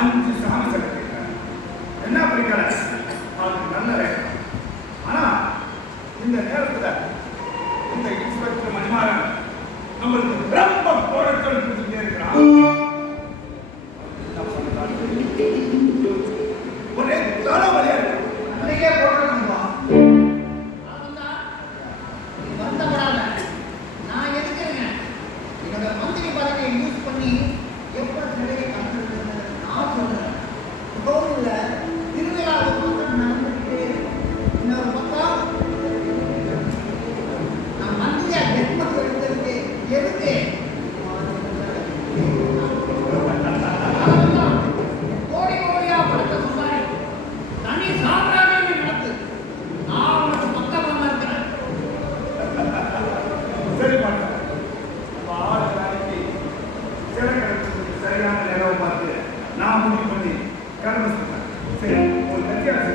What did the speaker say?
5 சாமி சக்தி என்ன பிடிக்கல அவருக்கு நல்ல ரேகம். ஆனா இந்த நேரத்துல இந்த இன்ஸ்பெக்டர் மணிமாறன் நம்மளுக்கு ரொம்ப போராட்டம் கொடுத்துட்டே இருக்கிறான். ஒரே தலைவலியா இருக்கு. அன்னைக்கே போராட்டம் வருத்தப்படாத. நான் எதுக்குறேங்க என்னோட மந்திரி பதவியை யூஸ் பண்ணி எப்ப சிலையை கண்டுபிடிச்சது நான் சொல்றேன். கோவில்ல திருவிழா மாத்திரம் நடந்துட்டு இன்னொரு பக்கம் நான் மந்திரியா ஜென்மம் எடுத்திருக்கு. எதுக்கு கோடி கோடியா படத்தை சொன்னாரு. தனி சாம்ராஜ்யம் நடத்து. நான் உனக்கு பக்கமா இருக்கிறேன். சரி மாட்டேன். நம்ம 6 நாளைக்கு சிலை கிடைச்சதுக்கு சரியான நேரம் பார்த்து நான் முடிவு பண்ணி கிளம்ப சொன்னேன். சரி ஒரு கத்தியாசி